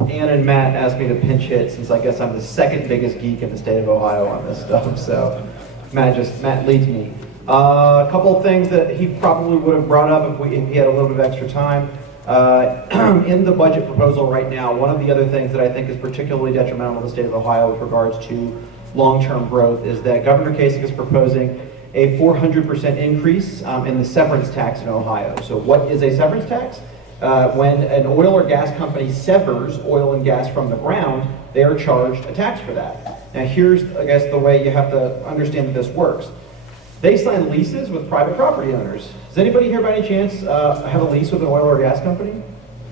Ann and Matt asked me to pinch hit since I guess I'm the second biggest geek in the state of Ohio on this stuff. So Matt leads me. A couple of things that he probably would have brought up if he had a little bit of extra time. In the budget proposal right now, one of the other things that I think is particularly detrimental to the state of Ohio with regards to long-term growth is that Governor Kasich is proposing a 400% increase in the severance tax in Ohio. So what is a severance tax? When an oil or gas company severs oil and gas from the ground, they are charged a tax for that. Now here's, I guess, the way you have to understand that this works. They sign leases with private property owners. Does anybody here by any chance have a lease with an oil or gas company?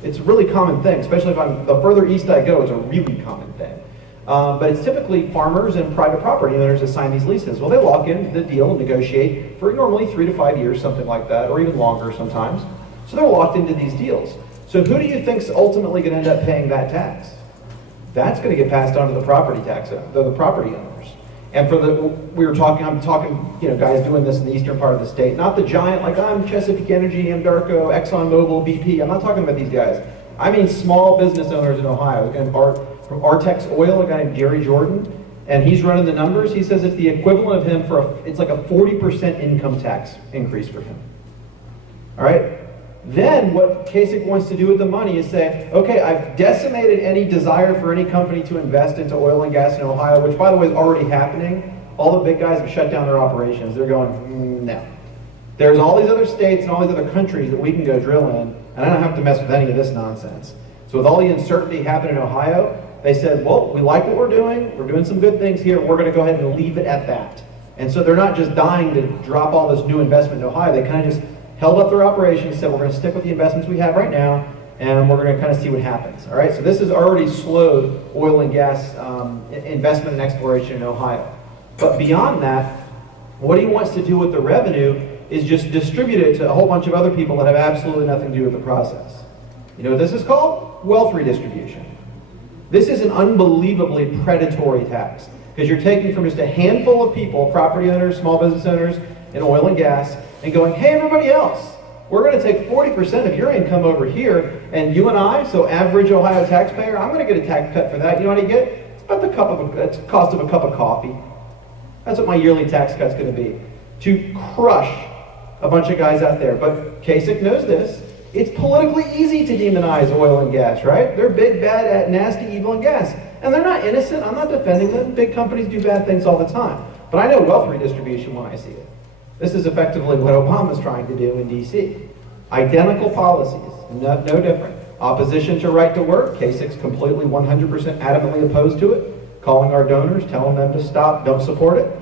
It's a really common thing, especially if the further east I go, it's a really common thing. But it's typically farmers and private property owners that sign these leases. Well, they lock in the deal and negotiate for normally 3 to 5 years, something like that, or even longer sometimes. So they're locked into these deals. So who do you think's ultimately going to end up paying that tax? That's going to get passed on to the property owners. And I'm talking, guys doing this in the eastern part of the state, not the giant, like I'm Chesapeake Energy, Amdarco, ExxonMobil, BP. I'm not talking about these guys. I mean small business owners in Ohio. And from Artex Oil, a guy named Jerry Jordan, and he's running the numbers. He says it's the equivalent of him it's like a 40% income tax increase for him. All right? Then what Kasich wants to do with the money is say, okay, I've decimated any desire for any company to invest into oil and gas in Ohio, which by the way is already happening. All the big guys have shut down their operations. They're going, no. There's all these other states and all these other countries that we can go drill in, and I don't have to mess with any of this nonsense. So with all the uncertainty happening in Ohio, they said, well, we like what we're doing some good things here, we're going to go ahead and leave it at that. And so they're not just dying to drop all this new investment in Ohio, they kind of just held up their operations, said we're going to stick with the investments we have right now, and we're going to kind of see what happens. All right, so this has already slowed oil and gas investment and exploration in Ohio. But beyond that, what he wants to do with the revenue is just distribute it to a whole bunch of other people that have absolutely nothing to do with the process. You know what this is called? Wealth redistribution. This is an unbelievably predatory tax because you're taking from just a handful of people, property owners, small business owners, in oil and gas, and going, hey, everybody else, we're going to take 40% of your income over here, and you and I, so average Ohio taxpayer, I'm going to get a tax cut for that. You know what I get? It's about the cost of a cup of coffee. That's what my yearly tax cut's going to be. To crush a bunch of guys out there. But Kasich knows this. It's politically easy to demonize oil and gas, right? They're big, bad, nasty, evil, and gas. And they're not innocent. I'm not defending them. Big companies do bad things all the time. But I know wealth redistribution when I see it. This is effectively what Obama's trying to do in D.C. Identical policies, no different. Opposition to right to work, Kasich's completely 100% adamantly opposed to it, calling our donors, telling them to stop, don't support it.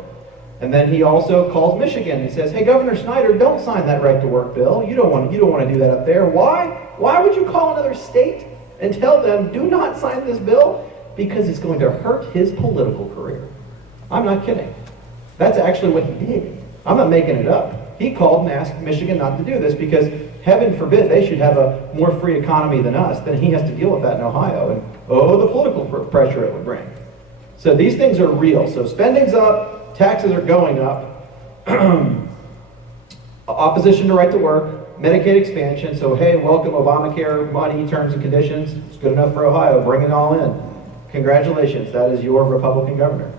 And then he also calls Michigan and says, hey, Governor Snyder, don't sign that right to work bill. You don't want to do that up there. Why? Why would you call another state and tell them, do not sign this bill? Because it's going to hurt his political career. I'm not kidding. That's actually what he did. I'm not making it up. He called and asked Michigan not to do this because, heaven forbid, they should have a more free economy than us. Then he has to deal with that in Ohio. And, the political pressure it would bring. So these things are real. So spending's up, taxes are going up, opposition to right to work, Medicaid expansion. So, hey, welcome Obamacare money, terms and conditions. It's good enough for Ohio. Bring it all in. Congratulations. That is your Republican governor.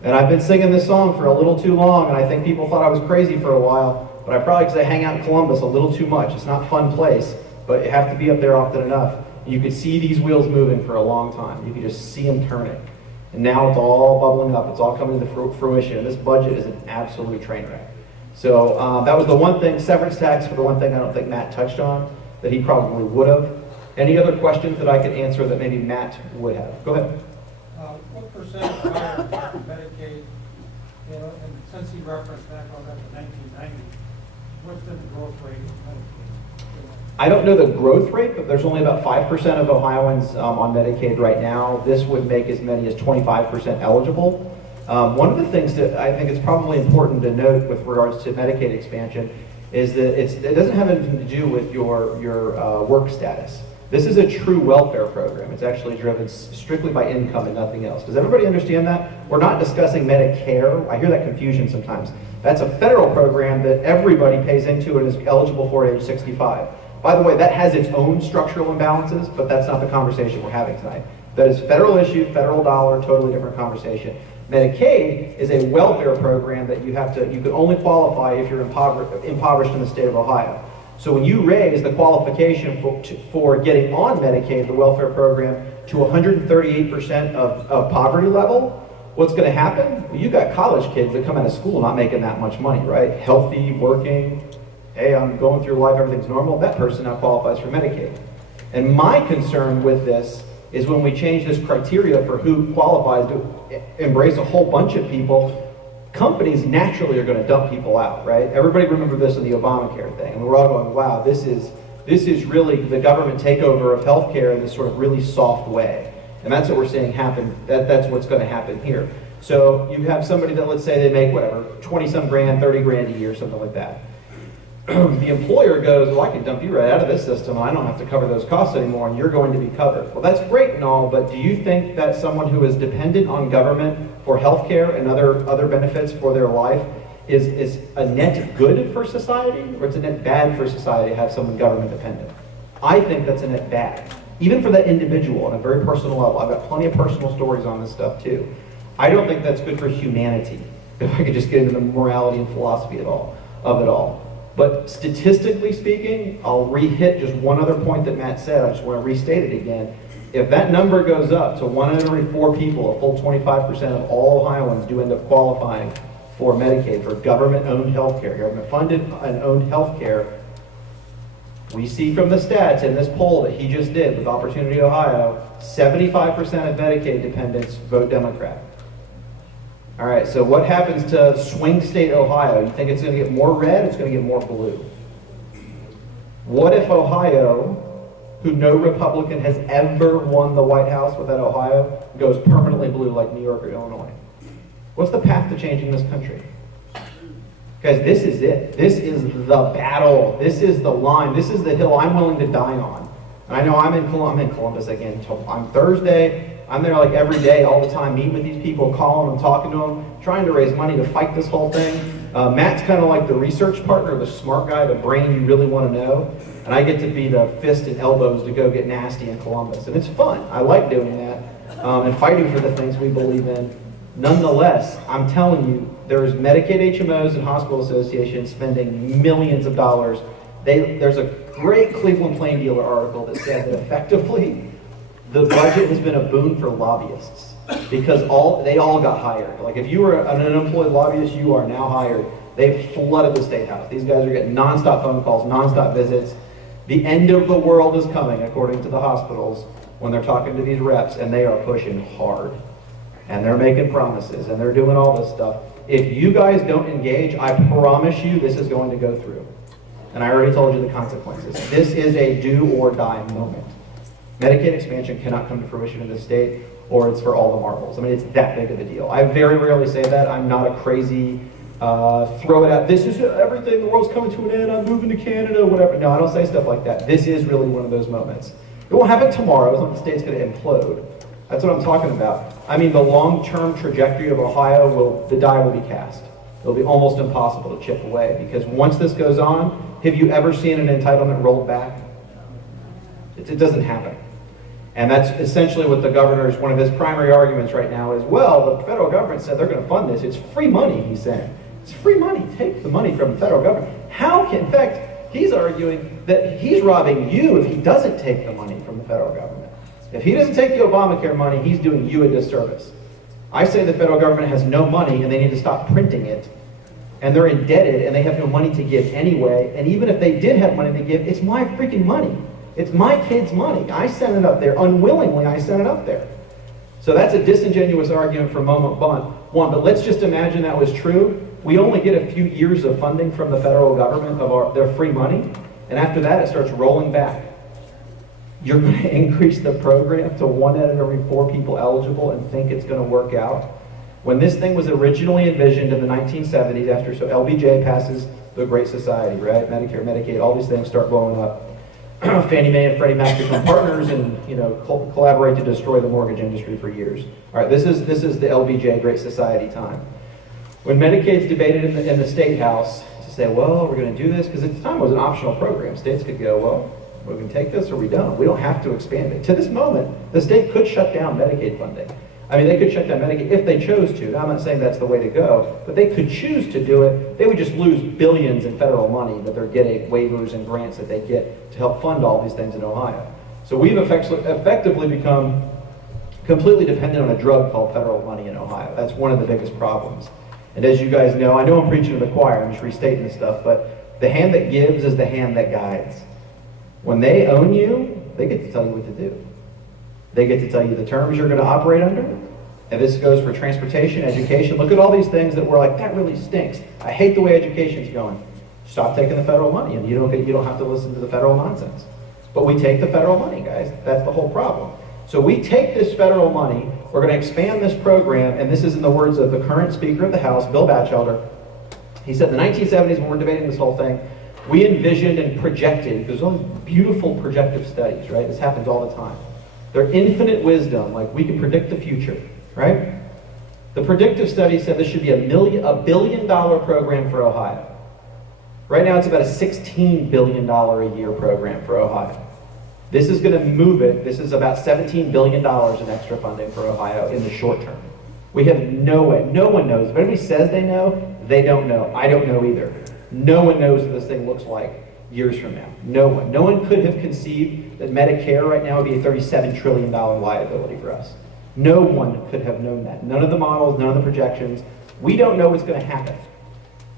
And I've been singing this song for a little too long, and I think people thought I was crazy for a while, but I probably, because I hang out in Columbus a little too much. It's not a fun place, but you have to be up there often enough. You could see these wheels moving for a long time. You could just see them turning. And now it's all bubbling up. It's all coming to fruition. And this budget is an absolute train wreck. So that was the one thing, severance tax, for the one thing I don't think Matt touched on, that he probably would have. Any other questions that I could answer that maybe Matt would have? Go ahead. What percent of higher Medicaid, and since he referenced back on that to 1990, what's been the growth rate of Medicaid? I don't know the growth rate, but there's only about 5% of Ohioans on Medicaid right now. This would make as many as 25% eligible. One of the things that I think is probably important to note with regards to Medicaid expansion is that it doesn't have anything to do with your work status. This is a true welfare program. It's actually driven strictly by income and nothing else. Does everybody understand that? We're not discussing Medicare. I hear that confusion sometimes. That's a federal program that everybody pays into and is eligible for at age 65. By the way, that has its own structural imbalances, but that's not the conversation we're having tonight. That is federal issue, federal dollar, totally different conversation. Medicaid is a welfare program that you can only qualify if you're impoverished in the state of Ohio. So when you raise the qualification for getting on Medicaid, the welfare program, to 138% of poverty level, what's going to happen? Well, you got college kids that come out of school not making that much money, right? Healthy, working, hey, I'm going through life, everything's normal. That person now qualifies for Medicaid. And my concern with this is when we change this criteria for who qualifies to embrace a whole bunch of people, companies naturally are going to dump people out, right? Everybody remember this in the Obamacare thing. And we're all going, wow, this is really the government takeover of healthcare in this sort of really soft way. And that's what we're seeing happen. That's what's going to happen here. So you have somebody that, let's say they make whatever, 20-some grand, 30 grand a year, something like that. The employer goes, well, I can dump you right out of this system. I don't have to cover those costs anymore, and you're going to be covered. Well, that's great and all, but do you think that someone who is dependent on government for health care and other benefits for their life is a net good for society, or it's a net bad for society to have someone government dependent? I think that's a net bad, even for that individual on a very personal level. I've got plenty of personal stories on this stuff too. I don't think that's good for humanity, if I could just get into the morality and philosophy of it all. But statistically speaking, I'll re-hit just one other point that Matt said. I just want to restate it again. If that number goes up to 1 in every 4 people, a full 25% of all Ohioans do end up qualifying for Medicaid, for government-owned health care, government-funded and owned health care. We see from the stats in this poll that he just did with Opportunity Ohio, 75% of Medicaid dependents vote Democrat. All right, so what happens to swing state Ohio? You think it's going to get more red? It's going to get more blue. What if Ohio, who no Republican has ever won the White House without Ohio, goes permanently blue like New York or Illinois? What's the path to changing this country? Guys, this is it. This is the battle. This is the line. This is the hill I'm willing to die on. And I know I'm in Columbus again. On Thursday, I'm there like every day, all the time, meeting with these people, calling them, talking to them, trying to raise money to fight this whole thing. Matt's kind of like the research partner, the smart guy, the brain you really want to know. And I get to be the fist and elbows to go get nasty in Columbus. And it's fun. I like doing that and fighting for the things we believe in. Nonetheless, I'm telling you, there's Medicaid HMOs and hospital associations spending millions of dollars. There's a great Cleveland Plain Dealer article that said that effectively, the budget has been a boon for lobbyists because they all got hired. Like if you were an unemployed lobbyist, you are now hired. They've flooded the State House. These guys are getting nonstop phone calls, nonstop visits. The end of the world is coming, according to the hospitals, when they're talking to these reps, and they are pushing hard. And they're making promises, and they're doing all this stuff. If you guys don't engage, I promise you this is going to go through. And I already told you the consequences. This is a do or die moment. Medicaid expansion cannot come to fruition in this state, or it's for all the marbles. I mean, it's that big of a deal. I very rarely say that. I'm not a crazy, throw it out, this is everything, the world's coming to an end, I'm moving to Canada, whatever. No, I don't say stuff like that. This is really one of those moments. It won't happen tomorrow. It's not the state's going to implode. That's what I'm talking about. I mean, the long-term trajectory of Ohio, the die will be cast. It'll be almost impossible to chip away, because once this goes on, have you ever seen an entitlement rolled back? It doesn't happen. And that's essentially what the governor's, one of his primary arguments right now is, well, the federal government said they're going to fund this. It's free money, he's saying. It's free money. Take the money from the federal government. In fact, he's arguing that he's robbing you if he doesn't take the money from the federal government. If he doesn't take the Obamacare money, he's doing you a disservice. I say the federal government has no money and they need to stop printing it. And they're indebted and they have no money to give anyway. And even if they did have money to give, it's my freaking money. It's my kids' money. I sent it up there. Unwillingly, I sent it up there. So that's a disingenuous argument for moment one. But let's just imagine that was true. We only get a few years of funding from the federal government of their free money. And after that, it starts rolling back. You're going to increase the program to 1 out of every 4 people eligible and think it's going to work out. When this thing was originally envisioned in the 1970s, after LBJ passes the Great Society, right? Medicare, Medicaid, all these things start blowing up. Fannie Mae and Freddie Mac become partners and collaborate to destroy the mortgage industry for years. All right, this is the LBJ Great Society time. When Medicaid's debated in the State House, say, well, we're going to do this, because at the time it was an optional program. States could go, well, we're going to take this or we don't. We don't have to expand it. To this moment, the state could shut down Medicaid funding. I mean, they could shut down Medicaid if they chose to. Now, I'm not saying that's the way to go, but they could choose to do it. They would just lose billions in federal money that they're getting, waivers and grants that they get to help fund all these things in Ohio. So we've effectively become completely dependent on a drug called federal money in Ohio. That's one of the biggest problems. And as you guys know I'm preaching to the choir, I'm just restating this stuff, but the hand that gives is the hand that guides. When they own you, they get to tell you what to do. They get to tell you the terms you're going to operate under. And this goes for transportation, education. Look at all these things that we're like, that really stinks. I hate the way education's going. Stop taking the federal money, and you don't have to listen to the federal nonsense. But we take the federal money, guys. That's the whole problem. So we take this federal money, we're going to expand this program, and this is in the words of the current Speaker of the House, Bill Batchelder. He said in the 1970s, when we're debating this whole thing, we envisioned and projected, there's all these beautiful projective studies, right? This happens all the time. They're infinite wisdom, like we can predict the future, right? The predictive study said this should be $1 billion program for Ohio. Right now it's about a $16 billion a year program for Ohio. This is going to move it. This is about $17 billion in extra funding for Ohio in the short term. We have no way. No one knows. If anybody says they know, they don't know. I don't know either. No one knows what this thing looks like years from now. No one. No one could have conceived that Medicare right now would be a $37 trillion liability for us. No one could have known that. None of the models, none of the projections. We don't know what's going to happen.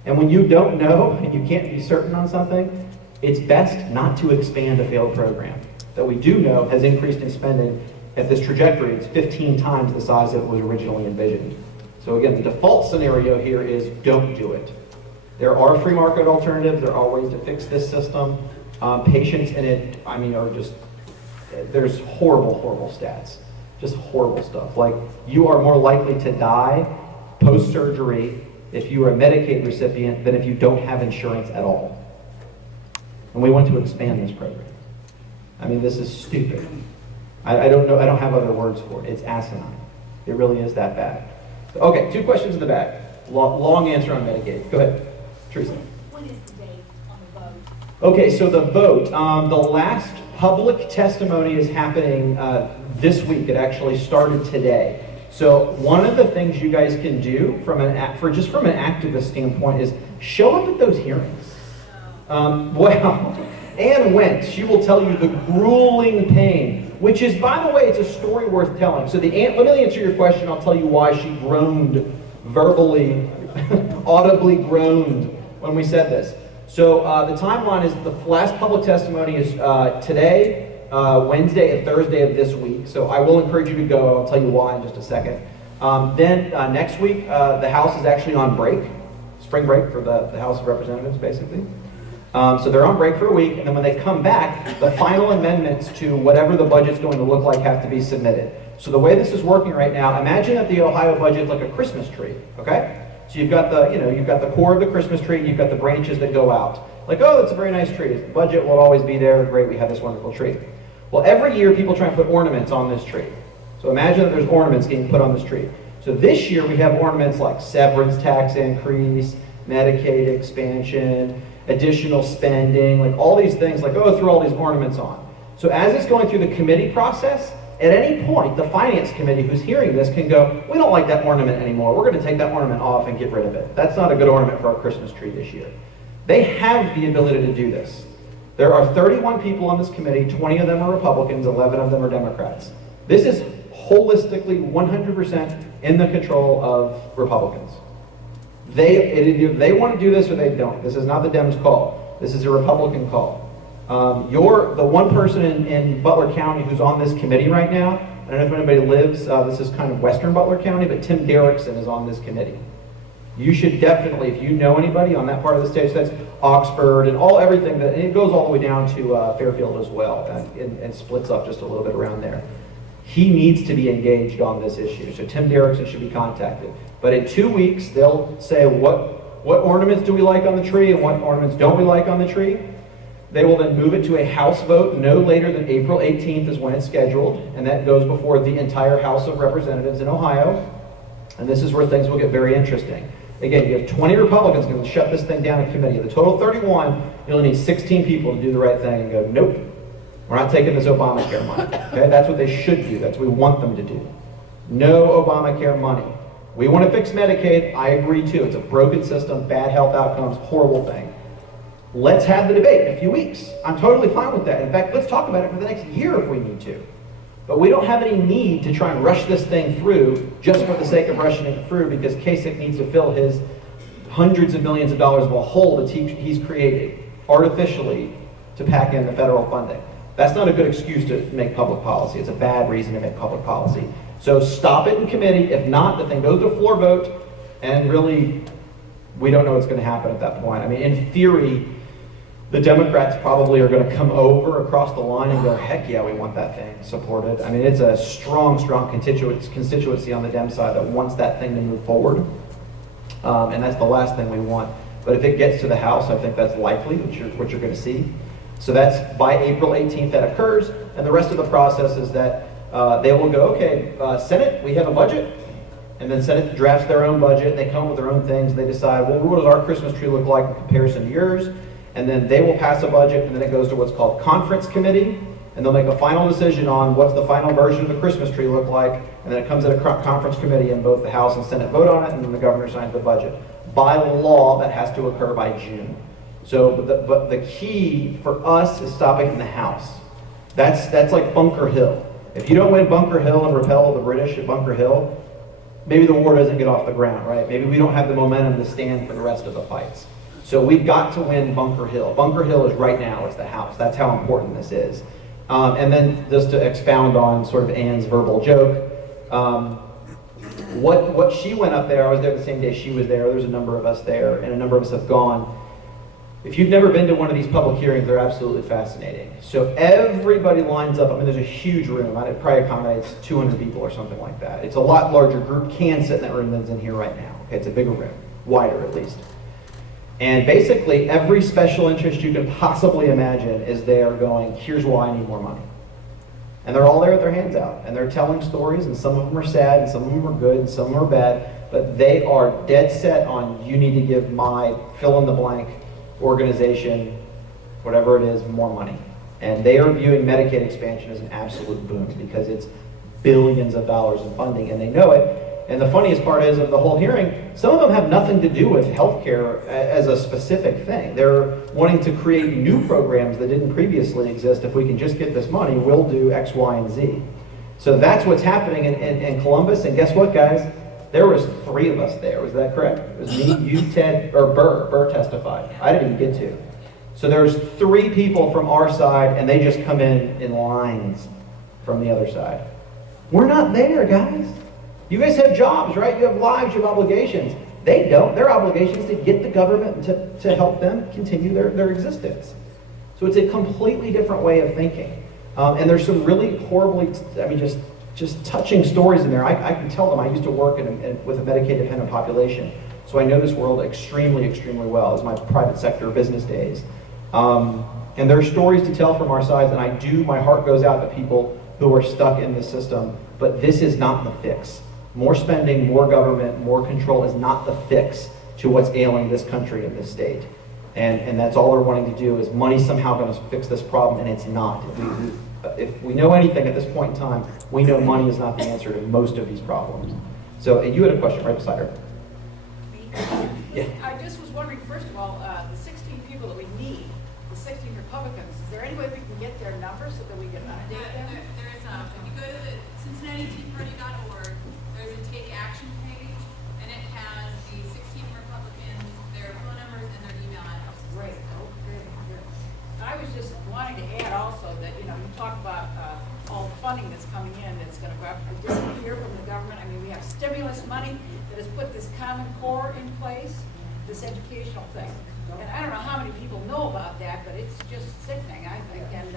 And when you don't know and you can't be certain on something, it's best not to expand a failed program that we do know has increased in spending at this trajectory. It's 15 times the size that was originally envisioned. So again, the default scenario here is don't do it. There are free market alternatives. There are ways to fix this system. Patients in it, I mean, are just, there's horrible, horrible stats. Just horrible stuff. Like, you are more likely to die post-surgery if you are a Medicaid recipient than if you don't have insurance at all. And we want to expand this program. I mean, this is stupid. I don't know, I don't have other words for it. It's asinine. It really is that bad. So, okay, 2 questions in the back. Long answer on Medicaid. Go ahead, Teresa. When is the date on the vote? Okay, so the vote, the last public testimony is happening this week. It actually started today. So one of the things you guys can do from an activist standpoint is show up at those hearings. Well, Anne went. She will tell you the grueling pain, which is, by the way, it's a story worth telling. So let me answer your question. I'll tell you why she groaned verbally, audibly groaned when we said this. So the timeline is the last public testimony is today, Wednesday and Thursday of this week. So I will encourage you to go. I'll tell you why in just a second. Then next week, the House is actually on break, spring break for the House of Representatives, basically. So they're on break for a week, and then when they come back, the final amendments to whatever the budget's going to look like have to be submitted. So the way this is working right now, imagine that the Ohio budget is like a Christmas tree, okay? So you've got the core of the Christmas tree, and you've got the branches that go out. Like, oh, that's a very nice tree. The budget will always be there. Great, we have this wonderful tree. Well, every year people try and put ornaments on this tree. So imagine that there's ornaments getting put on this tree. So this year we have ornaments like severance tax increase, Medicaid expansion, additional spending, like all these things, like, oh, throw all these ornaments on. So as it's going through the committee process, at any point, the finance committee who's hearing this can go, we don't like that ornament anymore. We're going to take that ornament off and get rid of it. That's not a good ornament for our Christmas tree this year. They have the ability to do this. There are 31 people on this committee, 20 of them are Republicans, 11 of them are Democrats. This is holistically 100% in the control of Republicans. They want to do this or they don't. This is not the Dems' call. This is a Republican call. You're the one person in Butler County who's on this committee right now. I don't know if anybody lives, this is kind of western Butler County, but Tim Derrickson is on this committee. You should definitely, if you know anybody on that part of the state, so that's Oxford and everything, and it goes all the way down to Fairfield as well, and splits up just a little bit around there. He needs to be engaged on this issue, so Tim Derrickson should be contacted. But in 2 weeks, they'll say what ornaments do we like on the tree and what ornaments don't we like on the tree. They will then move it to a House vote no later than April 18th is when it's scheduled, and that goes before the entire House of Representatives in Ohio. And this is where things will get very interesting. Again, you have 20 Republicans going to shut this thing down in committee. Of the total 31, you only need 16 people to do the right thing and go, nope, we're not taking this Obamacare money. Okay, that's what they should do. That's what we want them to do. No Obamacare money. We want to fix Medicaid. I agree too. It's a broken system, bad health outcomes, horrible thing. Let's have the debate in a few weeks. I'm totally fine with that. In fact, let's talk about it for the next year if we need to. But we don't have any need to try and rush this thing through just for the sake of rushing it through because Kasich needs to fill his hundreds of millions of dollars of a hole that he's created artificially to pack in the federal funding. That's not a good excuse to make public policy. It's a bad reason to make public policy. So stop it in committee. If not, the thing goes to floor vote, and really, we don't know what's going to happen at that point. I mean, in theory, the Democrats probably are going to come over across the line and go, heck yeah, we want that thing supported. I mean, it's a strong constituency on the Dem side that wants that thing to move forward. And that's the last thing we want. But if it gets to the House, I think that's likely, what you're going to see. So that's by April 18th that occurs. And the rest of the process is that they will go, okay, Senate, we have a budget. And then Senate drafts their own budget. And they come up with their own things. They decide, well, what does our Christmas tree look like in comparison to yours? And then they will pass a budget, and then it goes to what's called conference committee, and they'll make a final decision on what's the final version of the Christmas tree look like, and then it comes at a conference committee, and both the House and Senate vote on it, and then the governor signs the budget. By law, that has to occur by June. So, but the key for us is stopping in the House. That's like Bunker Hill. If you don't win Bunker Hill and repel the British at Bunker Hill, maybe the war doesn't get off the ground, right? Maybe we don't have the momentum to stand for the rest of the fights. So we've got to win Bunker Hill. Bunker Hill is right now, it's the House. That's how important this is. And then just to expound on sort of Ann's verbal joke, what she went up there, I was there the same day she was there, there's a number of us there, and a number of us have gone. If you've never been to one of these public hearings, they're absolutely fascinating. So everybody lines up. I mean, there's a huge room. It probably accommodates 200 people or something like that. It's a lot larger group, can sit in that room than's in here right now. Okay, it's a bigger room, wider at least. And basically, every special interest you can possibly imagine is there going, here's why I need more money. And they're all there with their hands out. And they're telling stories, and some of them are sad, and some of them are good, and some of them are bad. But they are dead set on, you need to give my fill-in-the-blank organization, whatever it is, more money. And they are viewing Medicaid expansion as an absolute boon because it's billions of dollars in funding, and they know it. And the funniest part is of the whole hearing, some of them have nothing to do with healthcare as a specific thing. They're wanting to create new programs that didn't previously exist. If we can just get this money, we'll do X, Y, and Z. So that's what's happening in Columbus. And guess what, guys? There was 3 of us there. Was that correct? It was me, you, Ted, or Burr. Burr testified. I didn't even get to. So there's 3 people from our side, and they just come in lines from the other side. We're not there, guys. You guys have jobs, right? You have lives, you have obligations. They don't. Their obligation is to get the government to help them continue their existence. So it's a completely different way of thinking. And there's some really horribly, I mean, just touching stories in there. I can tell them. I used to work with a Medicaid-dependent population, so I know this world extremely, extremely well. It's my private sector business days. And there are stories to tell from our sides, and my heart goes out to people who are stuck in this system, but this is not the fix. More spending, more government, more control is not the fix to what's ailing this country and this state. And that's all they're wanting to do is money somehow going to fix this problem, and it's not. If we know anything at this point in time, we know money is not the answer to most of these problems. So, and you had a question right beside her. Yeah. I just was wondering, first of all, the 16 people that we need, the 16 Republicans, is there any way we can get their numbers so that we can update them? There is, if you go to the CincinnatiTeaParty.org, there's a Take Action page, and it has the 16 Republicans, their phone numbers, and their email addresses. Great, okay, good. I was just wanting to add also that, you talk about all the funding that's coming in that's going to disappear from the government. I mean, we have stimulus money that has put this Common Core in place, this educational thing. And I don't know how many people know about that, but it's just sickening, I think. And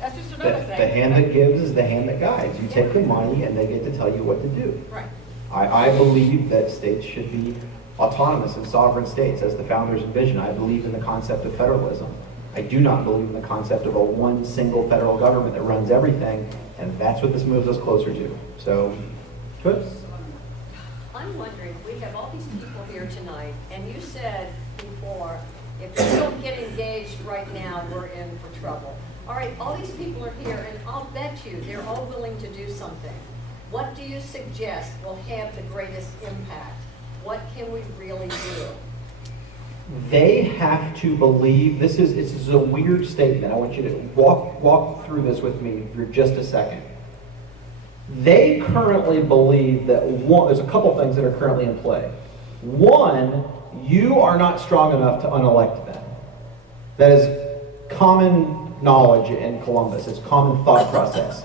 that's just another thing. The hand that gives is the hand that guides. You take the money, and they get to tell you what to do. Right. I believe that states should be autonomous and sovereign states, as the founders envisioned. I believe in the concept of federalism. I do not believe in the concept of a one single federal government that runs everything, and that's what this moves us closer to. So, good. I'm wondering, we have all these people here tonight, and you said before, if we don't get engaged right now, we're in for trouble. All right, all these people are here, and I'll bet you they're all willing to do something. What do you suggest will have the greatest impact? What can we really do? They have to believe, this is a weird statement. I want you to walk through this with me for just a second. They currently believe that there's a couple things that are currently in play. One, you are not strong enough to unelect them. That is common knowledge in Columbus. It's common thought process.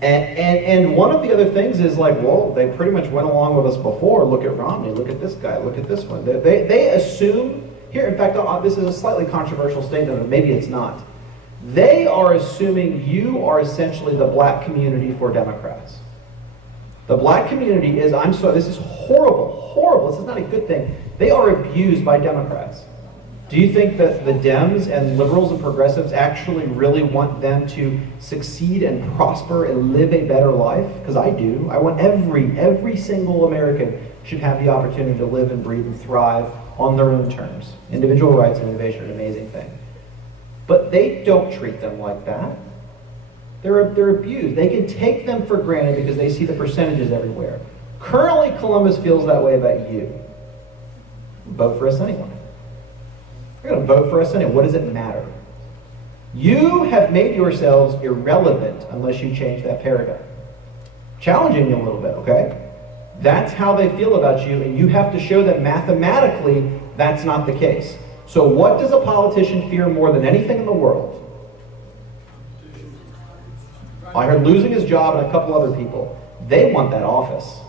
And one of the other things is like, well, they pretty much went along with us before. Look at Romney, look at this guy, look at this one. They assume, here, in fact, this is a slightly controversial statement, but maybe it's not. They are assuming you are essentially the black community for Democrats. The black community is, I'm sorry, this is horrible, this is not a good thing. They are abused by Democrats. Do you think that the Dems and liberals and progressives actually really want them to succeed and prosper and live a better life? Because I do. I want every single American should have the opportunity to live and breathe and thrive on their own terms. Individual rights and innovation are an amazing thing. But they don't treat them like that. They're abused. They can take them for granted because they see the percentages everywhere. Currently, Columbus feels that way about you. Vote for us anyway. You're going to vote for us anyway. What does it matter? You have made yourselves irrelevant unless you change that paradigm. Challenging you a little bit, okay? That's how they feel about you, and you have to show that mathematically that's not the case. So what does a politician fear more than anything in the world? I heard losing his job and a couple other people. They want that office.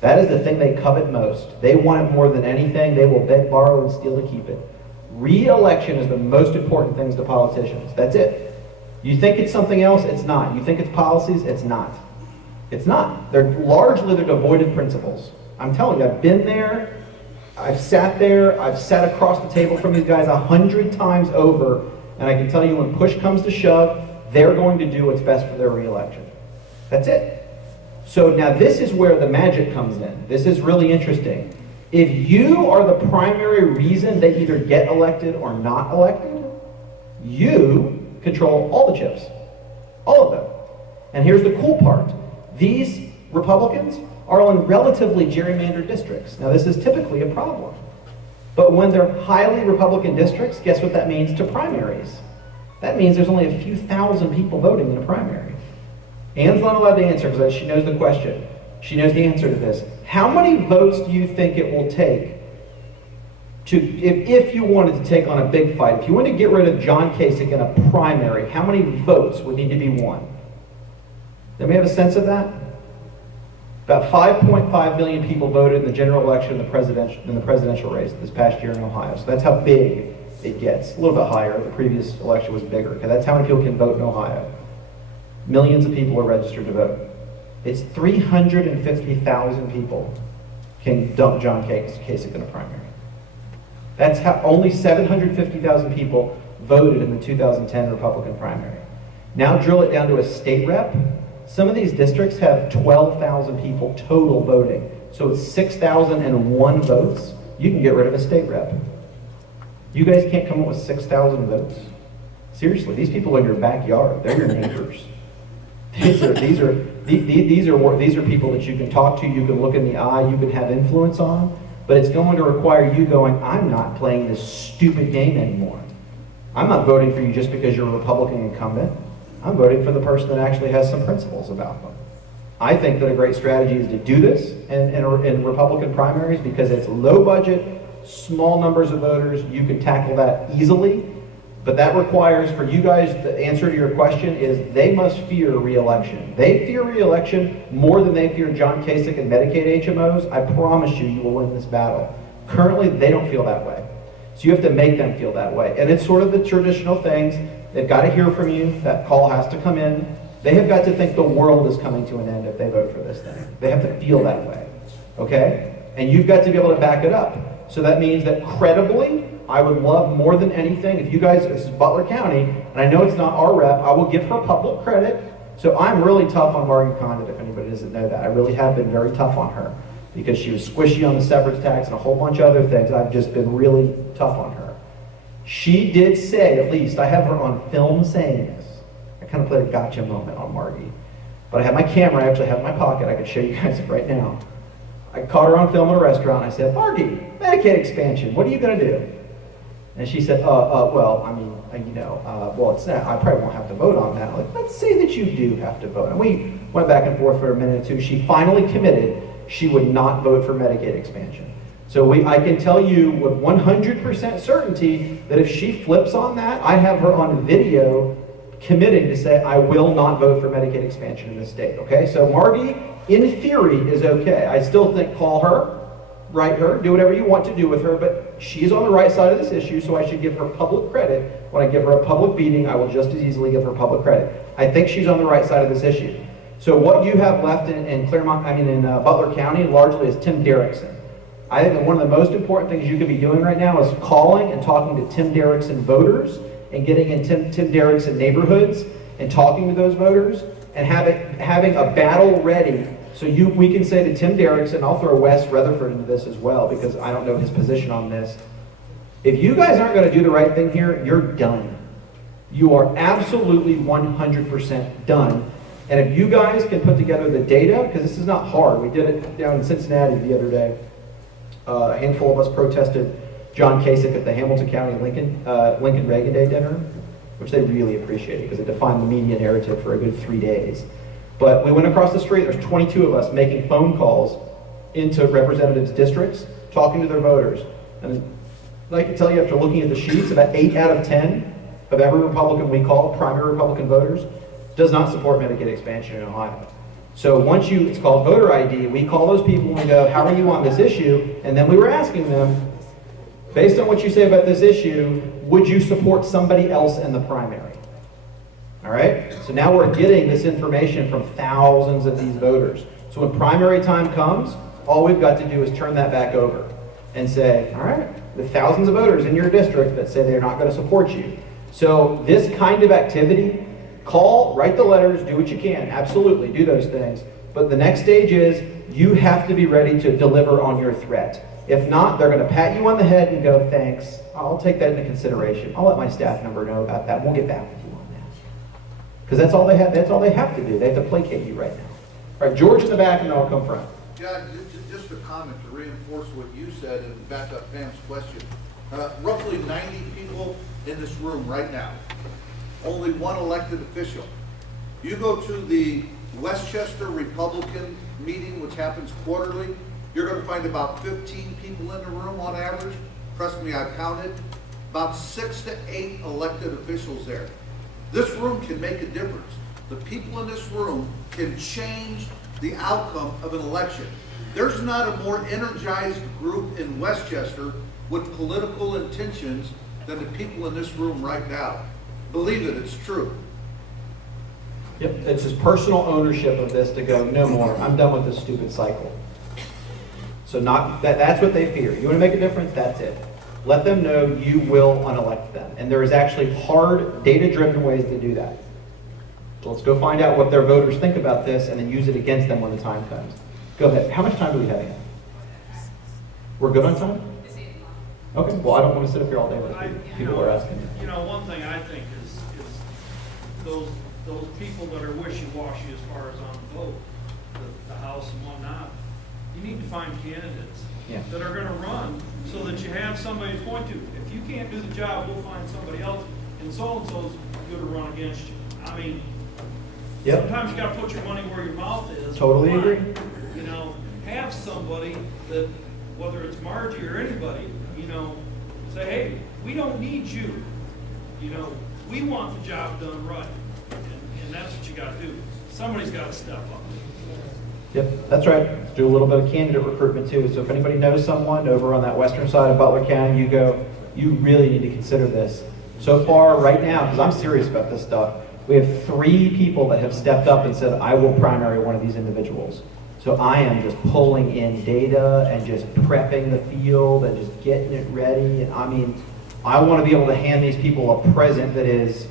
That is the thing they covet most. They want it more than anything. They will beg, borrow, and steal to keep it. Re-election is the most important thing to politicians. That's it. You think it's something else? It's not. You think it's policies? It's not. It's not. They're devoid of principles. I'm telling you, I've been there. I've sat there. I've sat across the table from these guys 100 times over, and I can tell you when push comes to shove, they're going to do what's best for their re-election. That's it. So now this is where the magic comes in. This is really interesting. If you are the primary reason they either get elected or not elected, you control all the chips. All of them. And here's the cool part. These Republicans are in relatively gerrymandered districts. Now this is typically a problem. But when they're highly Republican districts, guess what that means to primaries? That means there's only a few thousand people voting in a primary. Anne's not allowed to answer because she knows the question. She knows the answer to this. How many votes do you think it will take to, if you wanted to take on a big fight, if you wanted to get rid of John Kasich in a primary, how many votes would need to be won? Then we have a sense of that? About 5.5 million people voted in the general election in the presidential race this past year in Ohio. So that's how big it gets. A little bit higher. The previous election was bigger. Okay, that's how many people can vote in Ohio. Millions of people are registered to vote. It's 350,000 people can dump John Kasich in a primary. That's how only 750,000 people voted in the 2010 Republican primary. Now drill it down to a state rep. Some of these districts have 12,000 people total voting. So it's 6,001 votes. You can get rid of a state rep. You guys can't come up with 6,000 votes? Seriously, these people are in your backyard. They're your neighbors. These are people that you can talk to, you can look in the eye, you can have influence on, but it's going to require you going, I'm not playing this stupid game anymore. I'm not voting for you just because you're a Republican incumbent. I'm voting for the person that actually has some principles about them. I think that a great strategy is to do this in Republican primaries because it's low budget, small numbers of voters. You can tackle that easily. But that requires, for you guys, the answer to your question is they must fear re-election. They fear re-election more than they fear John Kasich and Medicaid HMOs. I promise you, you will win this battle. Currently, they don't feel that way. So you have to make them feel that way. And it's sort of the traditional things. They've got to hear from you. That call has to come in. They have got to think the world is coming to an end if they vote for this thing. They have to feel that way. Okay? And you've got to be able to back it up. So that means that credibly, I would love more than anything, if you guys, this is Butler County, and I know it's not our rep, I will give her public credit. So I'm really tough on Margaret Condit, if anybody doesn't know that. I really have been very tough on her. because she was squishy on the severance tax and a whole bunch of other things. I've just been really tough on her. She did say, at least, I have her on film saying this. I kind of played a gotcha moment on Margie. But I have my camera, I actually have it in my pocket. I can show you guys it right now. I caught her on film in a restaurant. I said, Margie, Medicaid expansion, what are you going to do? And she said, well, I mean, well, it's not, I probably won't have to vote on that. Like, let's say that you do have to vote. And we went back and forth for a minute or two. She finally committed she would not vote for Medicaid expansion. So I can tell you with 100% certainty that if she flips on that, I have her on video committing to say, I will not vote for Medicaid expansion in this state, okay? So Margie, in theory, is okay. I still think call her, write her, do whatever you want to do with her, but she's on the right side of this issue, so I should give her public credit. When I give her a public beating, I will just as easily give her public credit. I think she's on the right side of this issue. So what you have left in Butler County largely is Tim Derrickson. I think that one of the most important things you could be doing right now is calling and talking to Tim Derrickson voters and getting in Tim Derrickson neighborhoods and talking to those voters and having a battle ready. So we can say to Tim Derrickson, I'll throw Wes Rutherford into this as well because I don't know his position on this. If you guys aren't going to do the right thing here, you're done. You are absolutely 100% done. And if you guys can put together the data, because this is not hard. We did it down in Cincinnati the other day. A handful of us protested John Kasich at the Hamilton County Lincoln Reagan Day dinner, which they really appreciated because it defined the media narrative for a good 3 days. But we went across the street, there's 22 of us making phone calls into representatives' districts, talking to their voters. And I can tell you after looking at the sheets, about 8 out of 10 of every Republican we call, primary Republican voters, does not support Medicaid expansion in Ohio. So once it's called voter ID, we call those people and we go, how are you on this issue? And then we were asking them, based on what you say about this issue, would you support somebody else in the primary? All right? So now we're getting this information from thousands of these voters. So when primary time comes, all we've got to do is turn that back over and say, all right, the thousands of voters in your district that say they're not going to support you. So this kind of activity, call, write the letters, do what you can. Absolutely, do those things. But the next stage is you have to be ready to deliver on your threat. If not, they're going to pat you on the head and go, thanks, I'll take that into consideration. I'll let my staff member know about that. We'll get back with you on that. Because that's all they have to do. They have to placate you right now. All right, George in the back, and then I'll come front. Yeah, just a comment to reinforce what you said and back up Pam's question. Roughly 90 people in this room right now. Only one elected official. You go to the Westchester Republican meeting, which happens quarterly, you're going to find about 15 people in the room on average. Trust me, I've counted. About 6 to 8 elected officials there. This room can make a difference. The people in this room can change the outcome of an election. There's not a more energized group in Westchester with political intentions than the people in this room right now. Believe it, it's true. Yep, it's his personal ownership of this to go, no more. I'm done with this stupid cycle. So that's what they fear. You want to make a difference? That's it. Let them know you will unelect them. And there is actually hard, data-driven ways to do that. So let's go find out what their voters think about this and then use it against them when the time comes. Go ahead. How much time do we have? We're good on time? Okay, well, I don't want to sit up here all day with people are asking. You know, one thing I think is those people that are wishy-washy as far as on the vote, the House and whatnot, you need to find candidates that are going to run so that you have somebody to point to. If you can't do the job, we'll find somebody else, and so-and-so's going to run against you. I mean, sometimes you got to put your money where your mouth is. Totally agree. You know, have somebody that, whether it's Margie or anybody, you know, say, hey, we don't need you. You know, we want the job done right. And that's what you got to do. Somebody's got to step up. Yep, that's right. Let's do a little bit of candidate recruitment too. So if anybody knows someone over on that western side of Butler County, you go, you really need to consider this. So far, right now, because I'm serious about this stuff, we have 3 people that have stepped up and said, I will primary one of these individuals. So I am just pulling in data and just prepping the field and just getting it ready. And I mean, I want to be able to hand these people a present that is,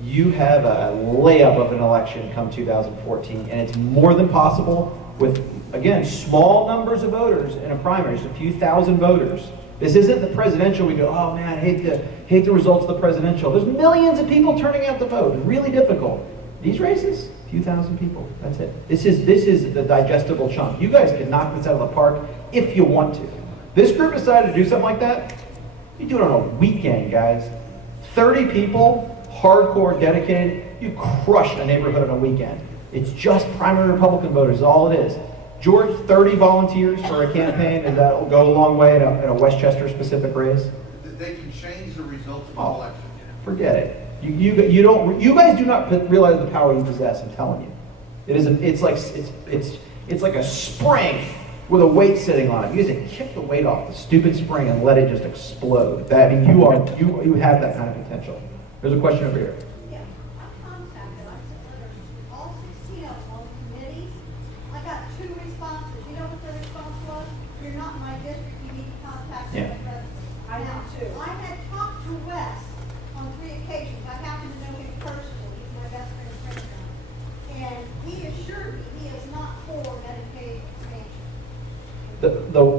you have a layup of an election come 2014, and it's more than possible. with, again, small numbers of voters in a primary, just a few thousand voters. This isn't the presidential. We go, oh man, I hate the results of the presidential. There's millions of people turning out to vote. It's really difficult. These races, a few thousand people. That's it. This is the digestible chunk. You guys can knock this out of the park if you want to. This group decided to do something like that. You do it on a weekend, guys. 30 people, hardcore, dedicated. You crush a neighborhood on a weekend. It's just primary Republican voters, is all it is. George, 30 volunteers for a campaign, and that'll go a long way in a Westchester specific race. They can change the results of the election. Forget it. You guys do not realize the power you possess. I'm telling you, it's like a spring with a weight sitting on it. You guys can kick the weight off the stupid spring and let it just explode. I mean, you have that kind of potential. There's a question over here. Yeah, I contacted, I sent letters to all 16 of them on committees. I got 2 responses. You know what the response was? You're not in my district, you need to contact the president. I did too. I had talked to Wes on 3 occasions. I happen to know him personally. He's my best friend's friend. And he assured me he is not for Medicaid expansion.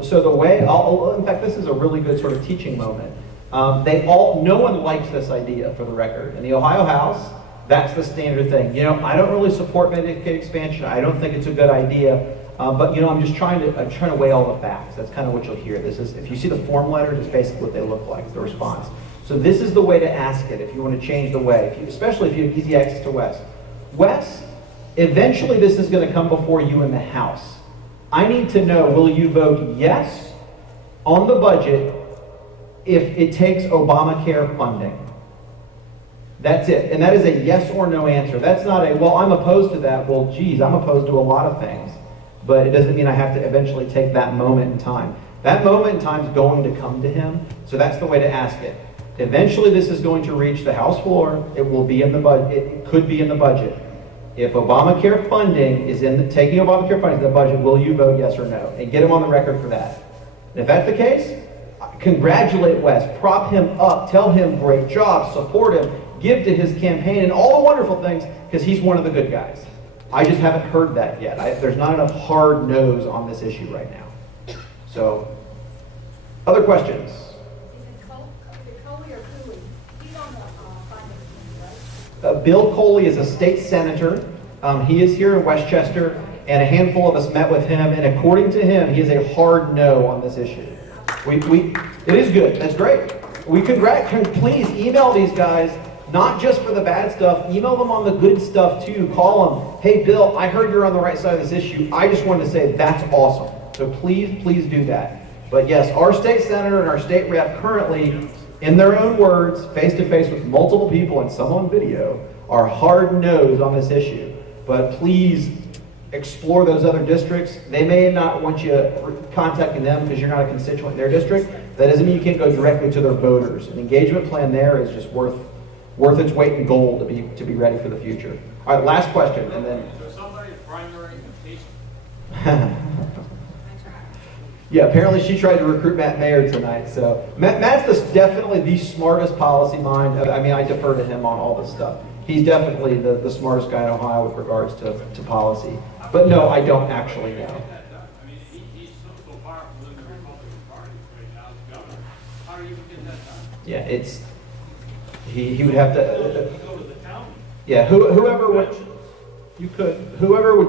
So the way, in fact, this is a really good sort of teaching moment. No one likes this idea, for the record. In the Ohio House, that's the standard thing. You know, I don't really support Medicaid expansion. I don't think it's a good idea. But you know, I'm trying to weigh all the facts. That's kind of what you'll hear. This is, if you see the form letters, it's basically what they look like, the response. So this is the way to ask it if you want to change the way, especially if you have easy access to Wes. Wes, eventually this is going to come before you in the House. I need to know, will you vote yes on the budget if it takes Obamacare funding? That's it. And that is a yes or no answer. That's not a, well, I'm opposed to that. Well, geez, I'm opposed to a lot of things. But it doesn't mean I have to eventually take that moment in time. That moment in time is going to come to him. So that's the way to ask it. Eventually this is going to reach the House floor. It will be in the budget. It could be in the budget. If Obamacare funding is taking Obamacare funding in the budget, will you vote yes or no? And get him on the record for that. And if that's the case, congratulate Wes, prop him up, tell him great job, support him, give to his campaign and all the wonderful things, because he's one of the good guys. I just haven't heard that yet. There's not enough hard nose on this issue right now. So, other questions? Is it Coley or Cooley? He's on the finance committee, right? Bill Coley is a state senator. He is here in Westchester, and a handful of us met with him, and according to him, he is a hard no on this issue. It is good. That's great. Please email these guys, not just for the bad stuff. Email them on the good stuff too. Call them. Hey, Bill, I heard you're on the right side of this issue. I just wanted to say that's awesome. So please do that. But yes, our state senator and our state rep currently, in their own words, face to face with multiple people and some on video, are hard-nosed on this issue. But please explore those other districts. They may not want you contacting them because you're not a constituent in their district. That doesn't mean you can't go directly to their voters. An engagement plan there is just worth its weight in gold to be ready for the future. All right, last question, and then. So somebody's primary invitation. Yeah, apparently she tried to recruit Matt Mayer tonight. So Matt's definitely the smartest policy mind. I mean, I defer to him on all this stuff. He's definitely the smartest guy in Ohio with regards to policy. But no, I don't actually know. I mean, he's so powerful in the Republican Party right now as governor. How do you even get that done? Yeah, he would have to. You go to the county. Yeah, whoever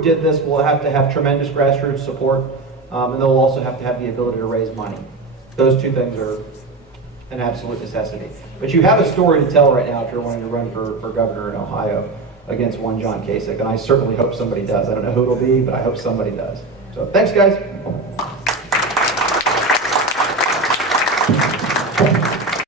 did this will have to have tremendous grassroots support, and they'll also have to have the ability to raise money. Those two things are an absolute necessity. But you have a story to tell right now if you're wanting to run for governor in Ohio against one John Kasich, and I certainly hope somebody does. I don't know who it'll be, but I hope somebody does. So thanks, guys.